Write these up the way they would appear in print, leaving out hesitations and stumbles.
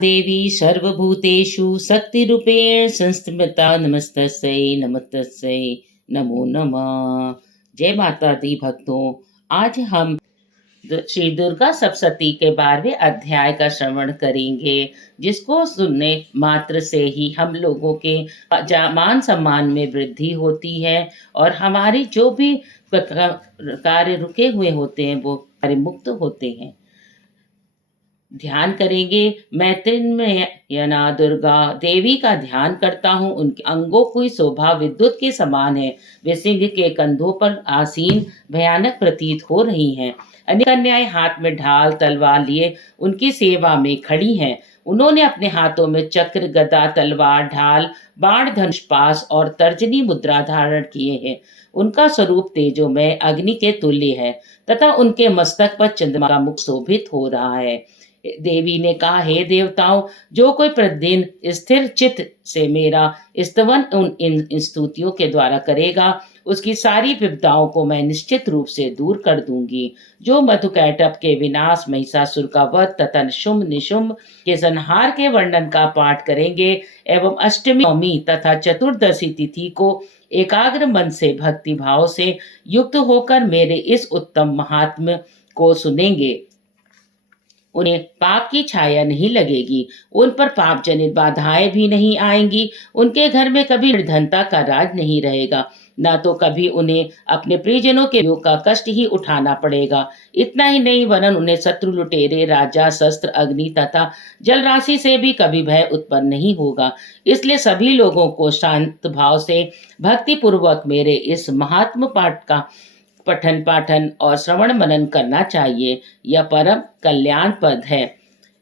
देवी सर्वभूतेषु शक्तिरूपेण संस्थिता नमस्तस्यै नमस्तस्यै नमो नमः। जय माता दी भक्तों। आज हम श्री दुर्गा सप्तशती के 12वें अध्याय का श्रवण करेंगे, जिसको सुनने मात्र से ही हम लोगों के मान सम्मान में वृद्धि होती है और हमारी जो भी कार्य रुके हुए होते हैं वो कार्य मुक्त होते हैं। ध्यान करेंगे। मैं तिन्मयना दुर्गा देवी का ध्यान करता हूँ। उनके अंगों की शोभा विद्युत के समान है। वे सिंह के कंधों पर आसीन भयानक प्रतीत हो रही हैं। अनेक कन्याएं हाथ में ढाल तलवार लिए उनकी सेवा में खड़ी हैं। उन्होंने अपने हाथों में चक्र गदा तलवार ढाल बाण धनुष पास और तर्जनी मुद्रा धारण किए हैं। उनका स्वरूप तेजोमय अग्नि के तुल्य है तथा उनके मस्तक पर चंद्रमा का मुख शोभित हो रहा है। देवी ने कहा, हे देवताओं, जो कोई प्रतिदिन स्थिर चित्त से मेरा स्तवन इन स्तुतियों के द्वारा करेगा, उसकी सारी विपदाओं को मैं निश्चित रूप से दूर कर दूंगी। जो मधुकैटभ के विनाश, महिषासुर का वध तथा शुंभ निशुंभ के संहार के वर्णन का पाठ करेंगे एवं अष्टमी नवमी तथा चतुर्दशी तिथि को एकाग्र मन से भक्ति भाव से युक्त होकर मेरे इस उत्तम महात्म्य को सुनेंगे, उन्हें पाप की छाया नहीं लगेगी, उन पर पाप जनित बाधाएं भी नहीं आएंगी। उनके घर में कभी निर्धनता का राज नहीं रहेगा, न तो कभी उन्हें अपने प्रियजनों के वियोग का कष्ट ही उठाना पड़ेगा। इतना ही नहीं, वरन उन्हें शत्रु, लुटेरे, राजा, शस्त्र, अग्नि तथा जल राशि से भी कभी भय उत्पन्न नहीं होगा। इसलिए सभी लोगों को शांत भाव से भक्ति पूर्वक मेरे इस महात्म पाठ का पठन पाठन और श्रवण मनन करना चाहिए। यह परम कल्याण पद है।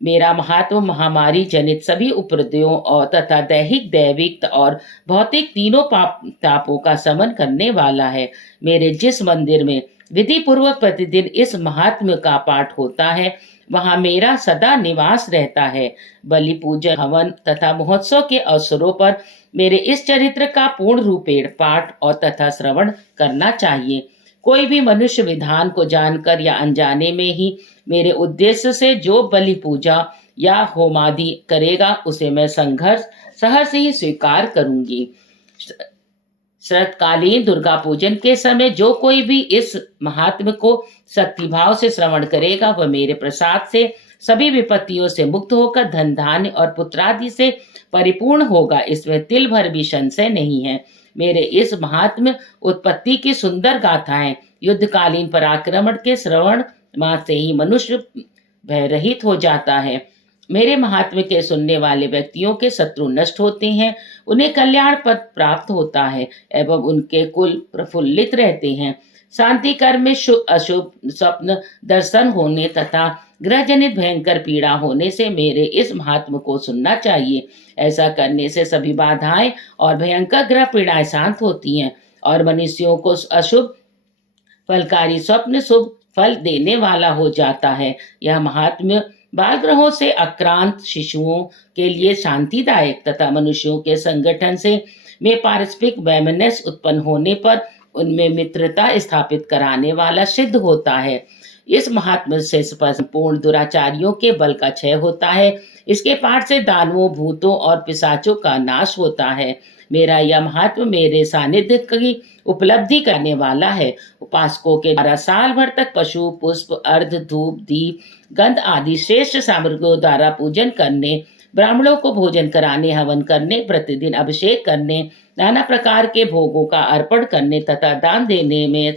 मेरा महात्म महामारी जनित सभी उपद्रवों और तथा दैहिक, दैविक और भौतिक तीनों पाप तापों का समन करने वाला है। मेरे जिस मंदिर में विधि पूर्वक प्रतिदिन इस महात्म्य का पाठ होता है, वहाँ मेरा सदा निवास रहता है। बलि पूजन, हवन तथा महोत्सव के अवसरों पर मेरे इस चरित्र का पूर्ण रूपेण पाठ और तथा श्रवण करना चाहिए। कोई भी मनुष्य विधान को जानकर या अनजाने में ही मेरे उद्देश्य से जो बलि पूजा या होमादि करेगा, उसे मैं सहर्ष ही स्वीकार करूंगी। शरतकालीन दुर्गा पूजन के समय जो कोई भी इस महात्म्य को शक्तिभाव से श्रवण करेगा, वह मेरे प्रसाद से सभी विपत्तियों से मुक्त होकर धन धान्य और पुत्रादि से परिपूर्ण होगा। इसमें तिल भर भी संशय नहीं है। मेरे इस महात्म्य उत्पत्ति की सुंदर गाथाएं, युद्धकालीन पराक्रमण के श्रवण मात्र से ही मनुष्य भयरहित हो जाता है। मेरे महात्म्य के सुनने वाले व्यक्तियों के शत्रु नष्ट होते हैं, उन्हें कल्याण पद प्राप्त होता है एवं उनके कुल प्रफुल्लित रहते हैं। शांति कर्म में शुभ अशुभ स्वप्न दर्शन होने तथा ग्रह जनित भयंकर पीड़ा होने से मेरे इस महात्म को सुनना चाहिए। ऐसा करने से सभी बाधाएं और भयंकर ग्रह पीड़ाएं शांत होती हैं और मनुष्यों को अशुभ फलकारी स्वप्न शुभ फल देने वाला हो जाता है। यह महात्म्य बाल ग्रहों से आक्रांत शिशुओं के लिए शांतिदायक तथा मनुष्यों के संगठन से में पारस्परिक वैमनस्य उत्पन्न होने पर उनमें मित्रता स्थापित कराने वाला सिद्ध होता है। इस महात्म्य से संपूर्ण दुराचारियों के बल का क्षय होता है। इसके पाठ से दानवों, भूतों और पिशाचों का नाश होता है। मेरा यह महात्म्य मेरे सानिध्य की उपलब्धि करने वाला है। उपासकों के द्वारा साल भर तक पशु, पुष्प, अर्ध, धूप, दीप, गंध आदि श्रेष्ठ सामग्रियों द्वारा पूजन करने, ब्राह्मणों को भोजन कराने, हवन करने, प्रतिदिन अभिषेक करने, नाना प्रकार के भोगों का अर्पण करने तथा दान देने में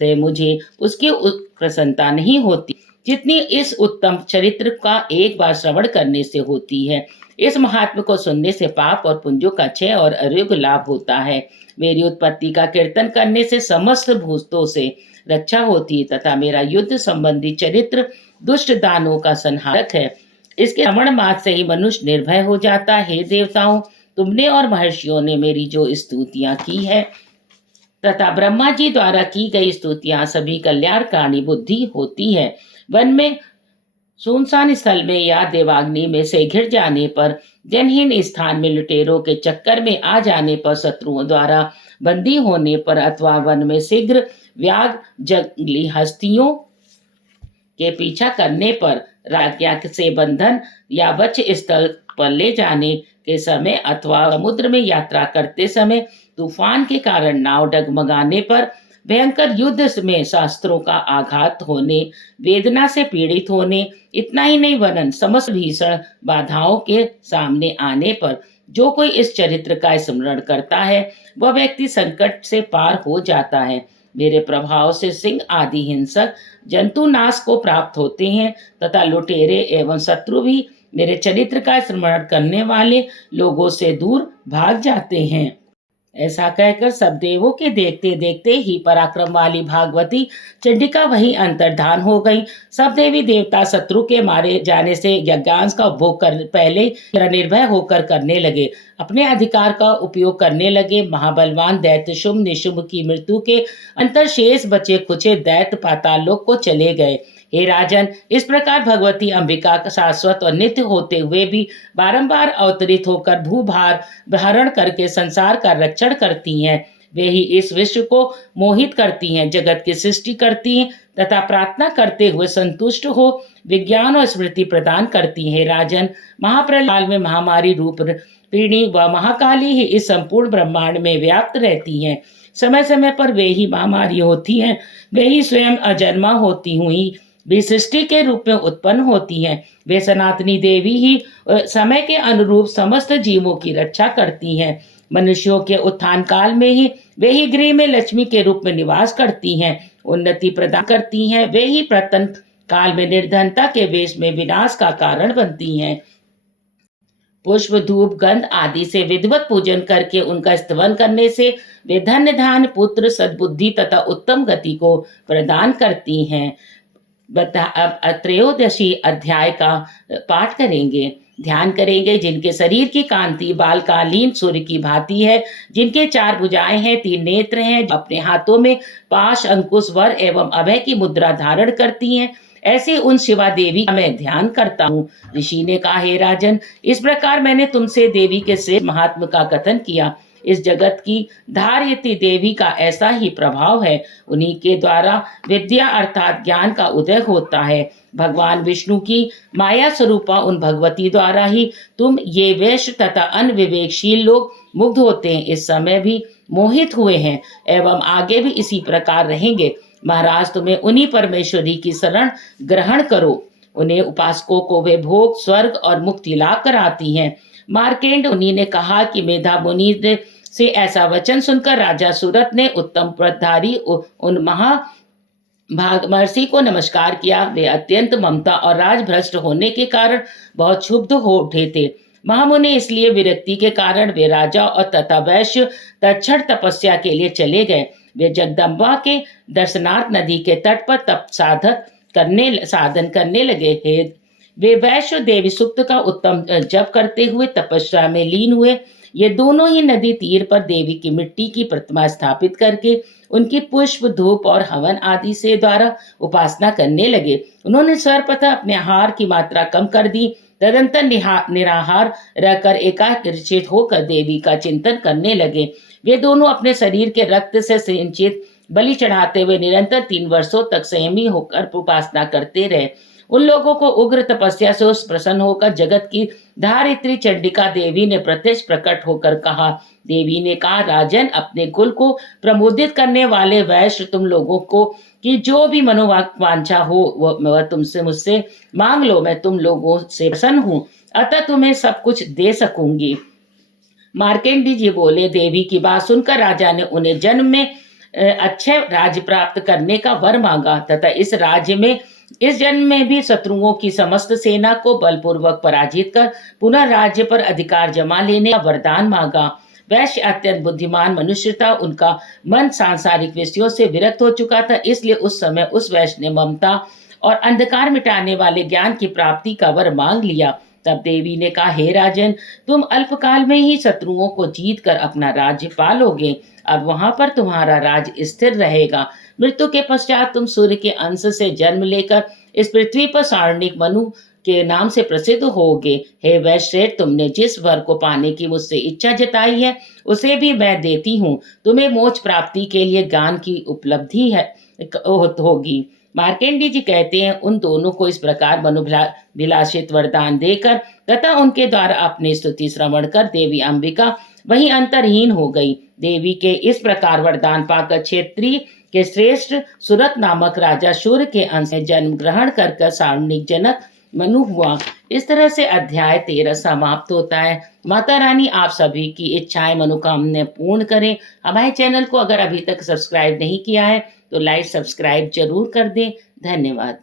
से मुझे उसकी प्रसन्नता नहीं होती, जितनी इस उत्तम चरित्र का एक बार श्रवण करने से होती है। इस महात्म्य को सुनने से पाप और पुंजों का क्षय और आरोग्य लाभ होता है। मेरी उत्पत्ति का कीर्तन करने से समस्त भूतों से रक्षा होती है तथा मेरा युद्ध संबंधी चरित्र दुष्ट दानों का संहारक है। इसके श्रवण मात्र से ही मनुष्य निर्भय हो जाता है। हे देवताओं, तुमने और महर्षियों ने मेरी जो स्तुतियां की है तथा ब्रह्मा जी द्वारा की गई स्तुतियां सभी कल्याणकारिणी बुद्धि होती है। वन में सुनसान स्थल में या देवाग्नि में से घिर जाने पर, जनहीन स्थान में लुटेरों के चक्कर में आ जाने पर, शत्रुओं द्वारा बंदी होने पर अथवा वन में शीघ्र व्याघ्र जंगली हस्तियों के पीछा करने पर, राज्ञा से बंधन या वक्ष स्थल पर ले जाने के समय अथवा समुद्र में यात्रा करते समय तूफान के कारण नाव डगमगाने पर, भयंकर युद्ध में शास्त्रों का आघात होने, वेदना से पीड़ित होने, इतना ही नहीं वरन समस्त भीषण बाधाओं के सामने आने पर जो कोई इस चरित्र का स्मरण करता है वह व्यक्ति संकट से पार हो जाता है। मेरे प्रभाव से सिंह आदि हिंसक जंतु नाश को प्राप्त होते हैं तथा लुटेरे एवं शत्रु भी मेरे चरित्र का स्मरण करने वाले लोगों से दूर भाग जाते हैं। ऐसा कहकर सब देवों के देखते देखते ही पराक्रम वाली भागवती चंडिका वहीं अंतर्धान हो गई। सब देवी देवता शत्रु के मारे जाने से यज्ञांश का उपभोग कर पहले निर्भय होकर करने लगे, अपने अधिकार का उपयोग करने लगे। महाबलवान दैत्य शुंभ निशुंभ की मृत्यु के अंतर शेष बचे खुचे दैत्य पाताल लोक को चले गए। हे राजन, इस प्रकार भगवती अंबिका का शाश्वत और नित्य होते हुए भी बारंबार अवतरित होकर भूभार धारण करके संसार का रक्षण करती हैं। वे ही इस विश्व को मोहित करती हैं, जगत की सृष्टि करती हैं तथा प्रार्थना करते हुए संतुष्ट हो विज्ञान और स्मृति प्रदान करती हैं। राजन, महाप्रलय में महामारी रूप पीढ़ी व महाकाली ही इस संपूर्ण ब्रह्मांड में व्याप्त रहती हैं। समय समय पर वे ही महामारी होती हैं, वे ही स्वयं अजन्मा होती हुई भी सृष्टि के रूप में उत्पन्न होती हैं। वे सनातनी देवी ही समय के अनुरूप समस्त जीवों की रक्षा करती हैं। मनुष्यों के उत्थान काल में ही वे ही गृह में लक्ष्मी के रूप में निवास करती हैं, उन्नति प्रदान करती हैं। वे ही प्रतन काल में निर्धनता के वेश में विनाश का कारण बनती हैं। पुष्प धूप गंध आदि से विधिवत पूजन करके उनका स्तवन करने से वे धन्य धान पुत्र सद्बुद्धि तथा उत्तम गति को प्रदान करती हैं। अब त्रयोदशी अध्याय का पाठ करेंगे, ध्यान करेंगे। जिनके शरीर की कांति बालकालीन सूर्य की भांति है, जिनके 4 भुजाएं हैं, 3 नेत्र हैं, अपने हाथों में पाश अंकुश वर एवं अभय की मुद्रा धारण करती हैं, ऐसे उन शिवा देवी का मैं ध्यान करता हूँ। ऋषि ने कहा, हे राजन, इस प्रकार मैंने तुमसे देवी के श्रेष्ठ महात्म का कथन किया। इस जगत की धार्यती देवी का ऐसा ही प्रभाव है, उन्हीं के द्वारा विद्या अर्थात ज्ञान का उदय होता है। भगवान विष्णु की माया स्वरूपा उन भगवती द्वारा ही तुम ये वैश्य तथा अनविवेकशील लोग मुग्ध होते हैं, इस समय भी मोहित हुए हैं एवं आगे भी इसी प्रकार रहेंगे। महाराज, तुम्हें उन्हीं परमेश्वरी की शरण ग्रहण करो, उन्हें उपासकों को वे भोग स्वर्ग और मुक्ति लाभ कराती हैं। मार्केंड मुनि ने कहा कि मेधा मुनि से ऐसा वचन सुनकर राजा सूरत ने उत्तम पदधारी उन महर्षि को नमस्कार किया। वे अत्यंत ममता और राजभ्रष्ट होने के कारण बहुत क्षुब्ध हो उठे थे। महामुनि इसलिए विरक्ति के कारण वे राजा और तथा वैश्य तत्क्षण तपस्या के लिए चले गए। वे जगदम्बा के दर्शनार्थ नदी के तट पर तप साधन करने लगे। वे वैश्य देवी सूक्त का उत्तम जप करते हुए तपस्या में लीन हुए। ये दोनों ही नदी तीर पर देवी की मिट्टी की प्रतिमा स्थापित करके उनकी पुष्प धूप और हवन आदि से द्वारा उपासना करने लगे। उन्होंने सर्वप्रथम अपने आहार की मात्रा कम कर दी, तदंतर निराहार रहकर एकाग्रचित होकर देवी का चिंतन करने लगे। वे दोनों अपने शरीर के रक्त से सिंचित बलि चढ़ाते हुए निरंतर 3 वर्षों तक संयमी होकर उपासना करते रहे। उन लोगों को उग्र तपस्या से उस प्रसन्न होकर जगत की धारित्री चंडिका देवी ने प्रत्यक्ष प्रकट होकर कहा। देवी ने कहा, राजन, अपने कुल को प्रमोदित करने वाले वैश्य तुम लोगों को कि जो भी मनोवांछा हो वह तुमसे मुझसे मांग लो, मैं तुम लोगों से प्रसन्न हूँ, अतः तुम्हें सब कुछ दे सकूंगी। मार्केंडी जी बोले, देवी की बात सुनकर राजा ने उन्हें जन्म में अच्छे राज्य प्राप्त करने का वर मांगा तथा इस जन्म में भी शत्रुओं की समस्त सेना को बलपूर्वक पराजित कर पुनः राज्य पर अधिकार जमा लेने का वरदान मांगा। वैश्य अत्यंत बुद्धिमान मनुष्य था, उनका मन सांसारिक विषयों से विरक्त हो चुका था, इसलिए उस समय उस वैश्य ने ममता और अंधकार मिटाने वाले ज्ञान की प्राप्ति का वर मांग लिया। तब देवी ने कहा, हे राजन, तुम अल्पकाल में ही शत्रुओं को जीत कर अपना राज्य पालोगे। अब वहां पर तुम्हारा राज स्थिर रहेगा। मृत्यु के पश्चात तुम सूर्य के अंश से जन्म लेकर इस पृथ्वी पर सारणिक मनु के नाम से प्रसिद्ध होगे। हे वैश्य, तुमने जिस वर को पाने की मुझसे इच्छा जताई है उसे भी मैं देती हूँ। तुम्हें मोक्ष प्राप्ति के लिए ज्ञान की उपलब्धि होगी। मार्कंडेय जी कहते हैं उन दोनों को इस प्रकार मनोभिलाषित वरदान देकर तथा उनके द्वारा अपनी स्तुति श्रवण कर देवी अंबिका वही अंतरहीन हो गई। देवी के इस प्रकार वरदान पाकर क्षेत्रीय के श्रेष्ठ सुरत नामक राजा सूर्य के अंश में जन्म ग्रहण कर सारणिक जनक मनु हुआ। इस तरह से अध्याय 13 समाप्त होता है। माता रानी आप सभी की इच्छाएं मनोकामनाएं पूर्ण करें। हमारे चैनल को अगर अभी तक सब्सक्राइब नहीं किया है तो लाइक सब्सक्राइब जरूर कर दें। धन्यवाद।